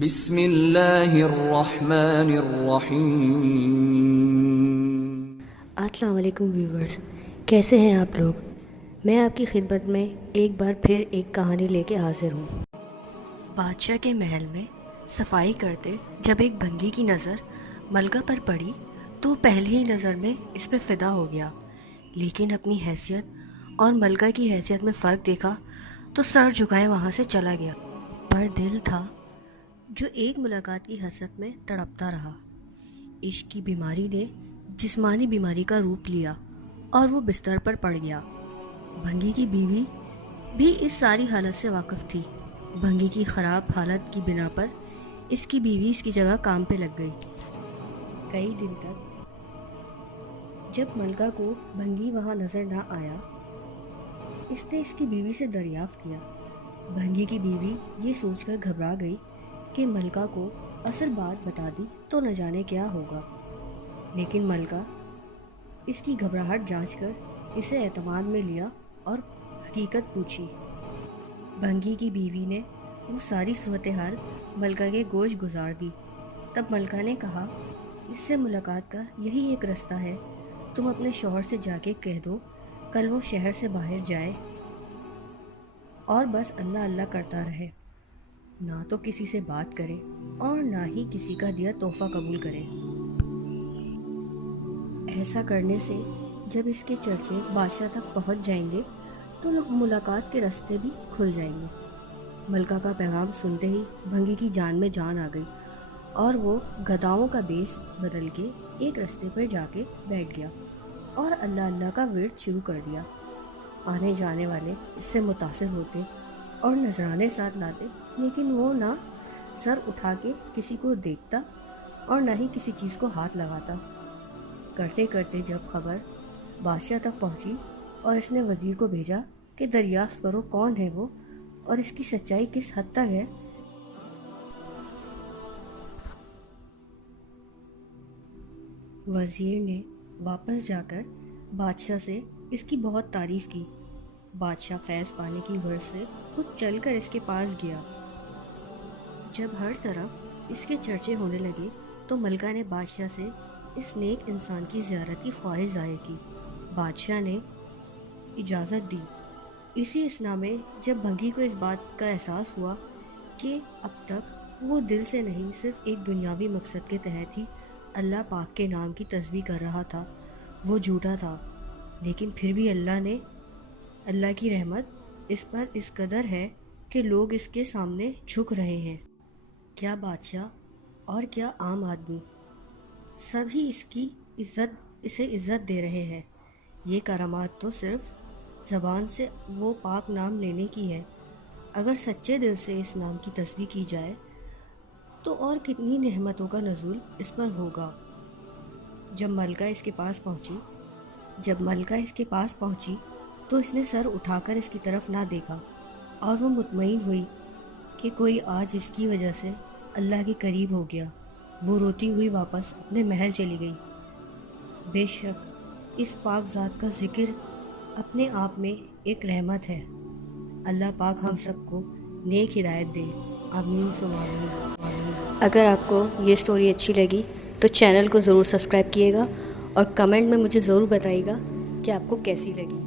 بسم اللہ الرحمن الرحیم۔ السلام علیکم ویورز، کیسے ہیں آپ لوگ؟ میں آپ کی خدمت میں ایک بار پھر ایک کہانی لے کے حاضر ہوں۔ بادشاہ کے محل میں صفائی کرتے جب ایک بھنگی کی نظر ملکہ پر پڑی تو پہلی ہی نظر میں اس پہ فدا ہو گیا، لیکن اپنی حیثیت اور ملکہ کی حیثیت میں فرق دیکھا تو سر جھکائے وہاں سے چلا گیا۔ پر دل تھا جو ایک ملاقات کی حسرت میں تڑپتا رہا۔ عشق کی بیماری نے جسمانی بیماری کا روپ لیا اور وہ بستر پر پڑ گیا۔ بھنگی کی بیوی بھی اس ساری حالت سے واقف تھی۔ بھنگی کی خراب حالت کی بنا پر اس کی بیوی اس کی جگہ کام پہ لگ گئی۔ کئی دن تک جب ملکہ کو بھنگی وہاں نظر نہ آیا، اس نے اس کی بیوی سے دریافت کیا۔ بھنگی کی بیوی یہ سوچ کر گھبرا گئی کہ ملکہ کو اصل بات بتا دی تو نہ جانے کیا ہوگا، لیکن ملکہ اس کی گھبراہٹ جانچ کر اسے اعتماد میں لیا اور حقیقت پوچھی۔ بھنگی کی بیوی نے وہ ساری صورتحال ملکہ کے گوش گزار دی۔ تب ملکہ نے کہا، اس سے ملاقات کا یہی ایک رستہ ہے، تم اپنے شوہر سے جا کے کہہ دو کل وہ شہر سے باہر جائے اور بس اللہ اللہ کرتا رہے، نہ تو کسی سے بات کرے اور نہ ہی کسی کا دیا تحفہ قبول کرے۔ ایسا کرنے سے جب اس کے چرچے بادشاہ تک پہنچ جائیں گے تو ملاقات کے راستے بھی کھل جائیں گے۔ ملکہ کا پیغام سنتے ہی بھنگی کی جان میں جان آ گئی اور وہ گداؤں کا بیس بدل کے ایک راستے پر جا کے بیٹھ گیا اور اللہ اللہ کا ورد شروع کر دیا۔ آنے جانے والے اس سے متاثر ہوتے اور نذرانے ساتھ لاتے، لیکن وہ نہ سر اٹھا کے کسی کو دیکھتا اور نہ ہی کسی چیز کو ہاتھ لگاتا۔ کرتے کرتے جب خبر بادشاہ تک پہنچی اور اس نے وزیر کو بھیجا کہ دریافت کرو کون ہے وہ اور اس کی سچائی کس حد تک ہے، وزیر نے واپس جا کر بادشاہ سے اس کی بہت تعریف کی۔ بادشاہ فیض پانے کی غرض سے خود چل کر اس کے پاس گیا۔ جب ہر طرف اس کے چرچے ہونے لگے تو ملکہ نے بادشاہ سے اس نیک انسان کی زیارت کی خواہش ظاہر کی۔ بادشاہ نے اجازت دی۔ اسی اثنا میں جب بھنگی کو اس بات کا احساس ہوا کہ اب تک وہ دل سے نہیں صرف ایک دنیاوی مقصد کے تحت ہی اللہ پاک کے نام کی تسبیح کر رہا تھا، وہ جھوٹا تھا، لیکن پھر بھی اللہ کی رحمت اس پر اس قدر ہے کہ لوگ اس کے سامنے جھک رہے ہیں۔ کیا بادشاہ اور کیا عام آدمی، سب ہی اسے عزت دے رہے ہیں۔ یہ کرامات تو صرف زبان سے وہ پاک نام لینے کی ہے، اگر سچے دل سے اس نام کی تسبیح کی جائے تو اور کتنی نعمتوں کا نزول اس پر ہوگا۔ جب ملکہ اس کے پاس پہنچی تو اس نے سر اٹھا کر اس کی طرف نہ دیکھا اور وہ مطمئن ہوئی کہ کوئی آج اس کی وجہ سے اللہ کے قریب ہو گیا۔ وہ روتی ہوئی واپس اپنے محل چلی گئی۔ بے شک اس پاک ذات کا ذکر اپنے آپ میں ایک رحمت ہے۔ اللہ پاک ہم سب کو نیک ہدایت دے، آمین ثم آمین۔ اگر آپ کو یہ سٹوری اچھی لگی تو چینل کو ضرور سبسکرائب کیے گا اور کمنٹ میں مجھے ضرور بتائیے گا کہ آپ کو کیسی لگی۔